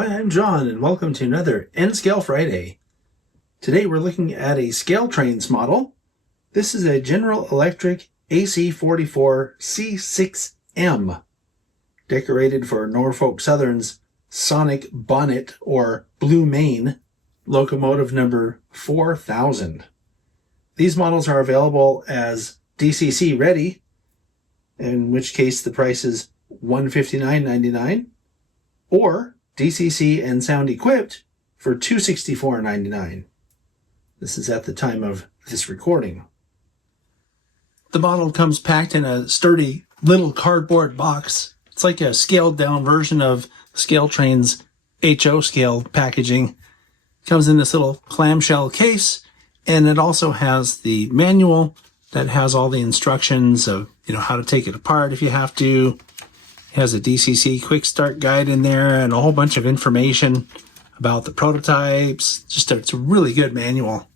Hi, I'm John, and welcome to another N-Scale Friday. Today we're looking at a ScaleTrains model. This is a General Electric AC44C6M, decorated for Norfolk Southern's Sonic Bonnet or Blue Mane, locomotive number 4000. These models are available as DCC ready, in which case the price is $159.99, or DCC and sound equipped for $264.99. This is at the time of this recording. The model comes packed in a sturdy little cardboard box. It's like a scaled down version of ScaleTrains HO scale packaging. It comes in this little clamshell case, and it also has the manual that has all the instructions of how to take it apart if you have to. It has a DCC quick start guide in there and a whole bunch of information about the prototypes. It's a really good manual.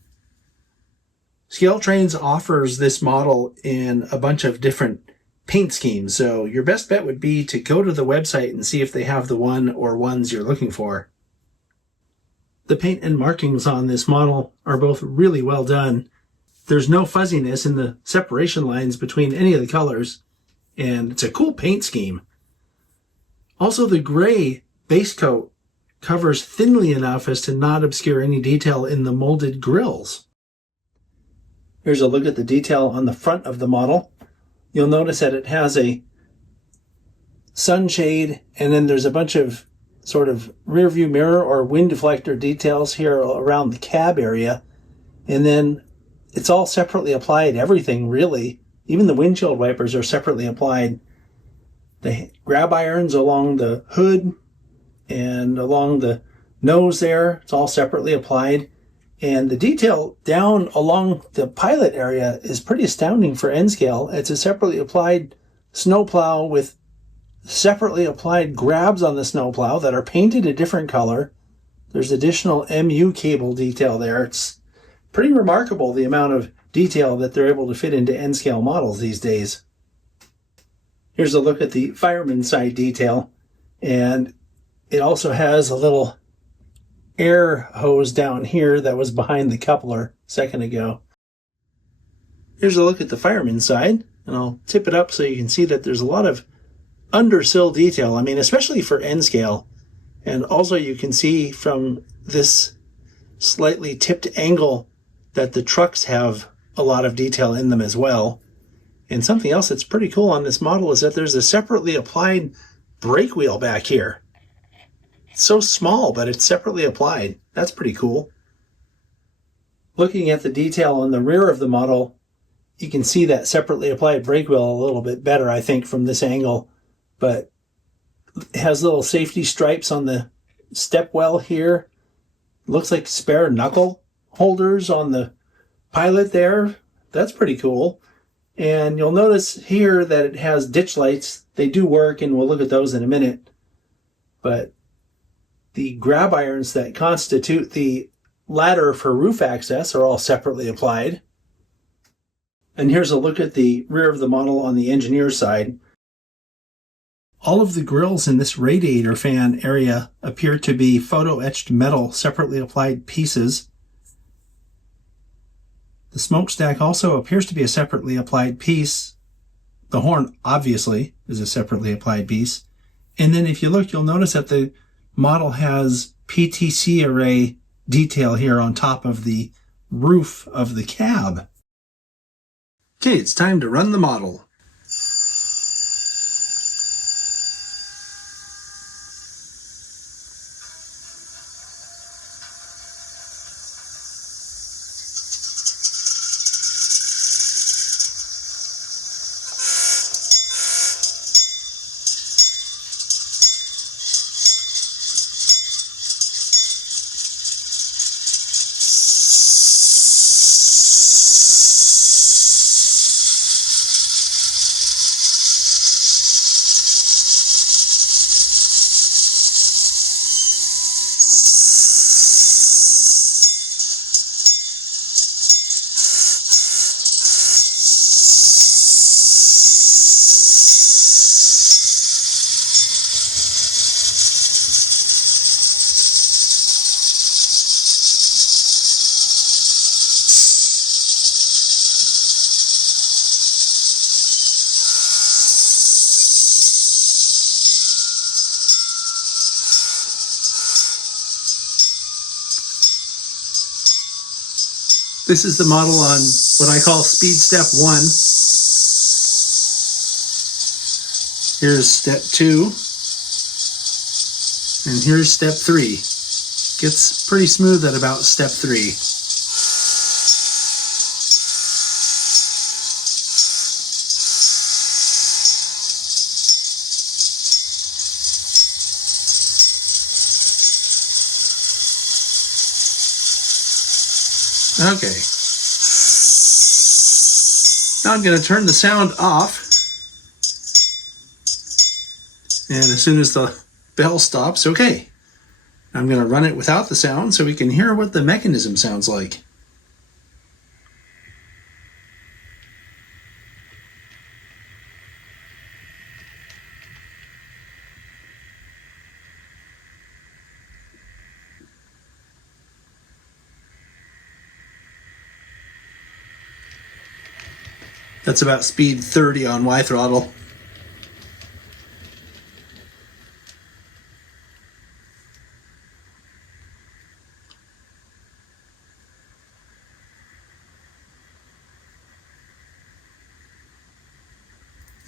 ScaleTrains offers this model in a bunch of different paint schemes, so your best bet would be to go to the website and see if they have the one or ones you're looking for. The paint and markings on this model are both really well done. There's no fuzziness in the separation lines between any of the colors, and it's a cool paint scheme. Also, the gray base coat covers thinly enough as to not obscure any detail in the molded grills. Here's a look at the detail on the front of the model. You'll notice that it has a sunshade, and then there's a bunch of sort of rear view mirror or wind deflector details here around the cab area. And then it's all separately applied, everything really. Even the windshield wipers are separately applied. The grab irons along the hood and along the nose there, it's all separately applied. And the detail down along the pilot area is pretty astounding for N-scale. It's a separately applied snowplow with separately applied grabs on the snowplow that are painted a different color. There's additional MU cable detail there. It's pretty remarkable the amount of detail that they're able to fit into N-scale models these days. Here's a look at the fireman side detail, and it also has a little air hose down here that was behind the coupler a second ago. Here's a look at the fireman side, and I'll tip it up so you can see that there's a lot of undersill detail. I mean, especially for N-scale. And also you can see from this slightly tipped angle that the trucks have a lot of detail in them as well. And something else that's pretty cool on this model is that there's a separately applied brake wheel back here. It's so small, but it's separately applied. That's pretty cool. Looking at the detail on the rear of the model, you can see that separately applied brake wheel a little bit better, I think, from this angle. But it has little safety stripes on the step well here. Looks like spare knuckle holders on the pilot there. That's pretty cool. And you'll notice here that it has ditch lights. They do work, and we'll look at those in a minute. But the grab irons that constitute the ladder for roof access are all separately applied. And here's a look at the rear of the model on the engineer's side. All of the grills in this radiator fan area appear to be photo-etched metal separately applied pieces. The smokestack also appears to be a separately applied piece. The horn, obviously, is a separately applied piece. And then if you look, you'll notice that the model has PTC array detail here on top of the roof of the cab. Okay, it's time to run the model. This is the model on what I call speed step 1. Here's step 2. And here's step 3. Gets pretty smooth at about step 3. Okay. Now I'm going to turn the sound off. And as soon as the bell stops, okay. I'm going to run it without the sound so we can hear what the mechanism sounds like. That's about speed 30 on Y throttle.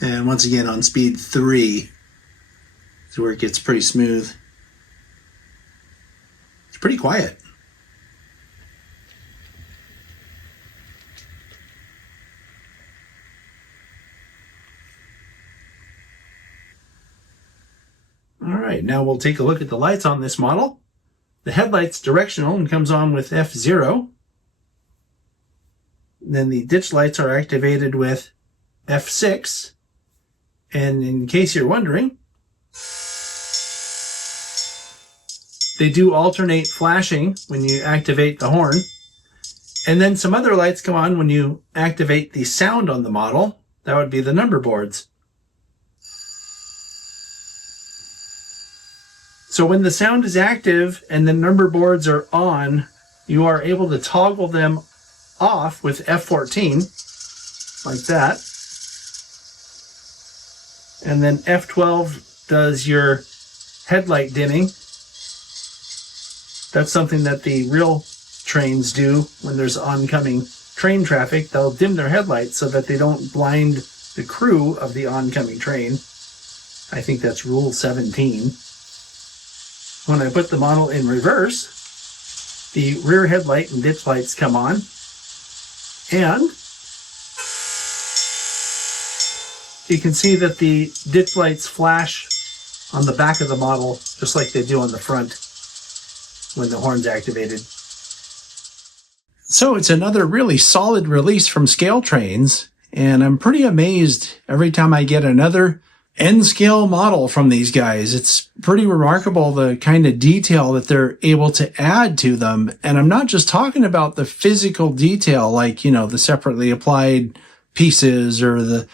And once again on speed 3 is where it gets pretty smooth. It's pretty quiet. All right, now we'll take a look at the lights on this model. The headlight's directional and comes on with F0. Then the ditch lights are activated with F6. And in case you're wondering, they do alternate flashing when you activate the horn. And then some other lights come on when you activate the sound on the model. That would be the number boards. So when the sound is active and the number boards are on, you are able to toggle them off with F14, like that. And then F12 does your headlight dimming. That's something that the real trains do when there's oncoming train traffic. They'll dim their headlights so that they don't blind the crew of the oncoming train. I think that's rule 17. When I put the model in reverse, the rear headlight and ditch lights come on, and you can see that the ditch lights flash on the back of the model just like they do on the front when the horn's activated. So it's another really solid release from ScaleTrains, and I'm pretty amazed every time I get another N-scale model from these guys. It's pretty remarkable the kind of detail that they're able to add to them. And I'm not just talking about the physical detail, like, you know, the separately applied pieces or the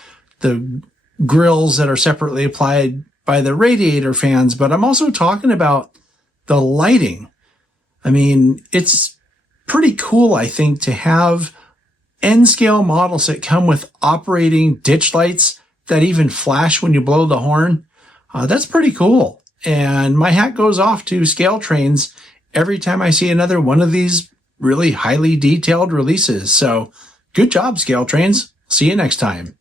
grills that are separately applied by the radiator fans, but I'm also talking about the lighting. I mean, it's pretty cool, I think, to have N-scale models that come with operating ditch lights that even flash when you blow the horn. That's pretty cool. And my hat goes off to ScaleTrains every time I see another one of these really highly detailed releases. So good job, ScaleTrains. See you next time.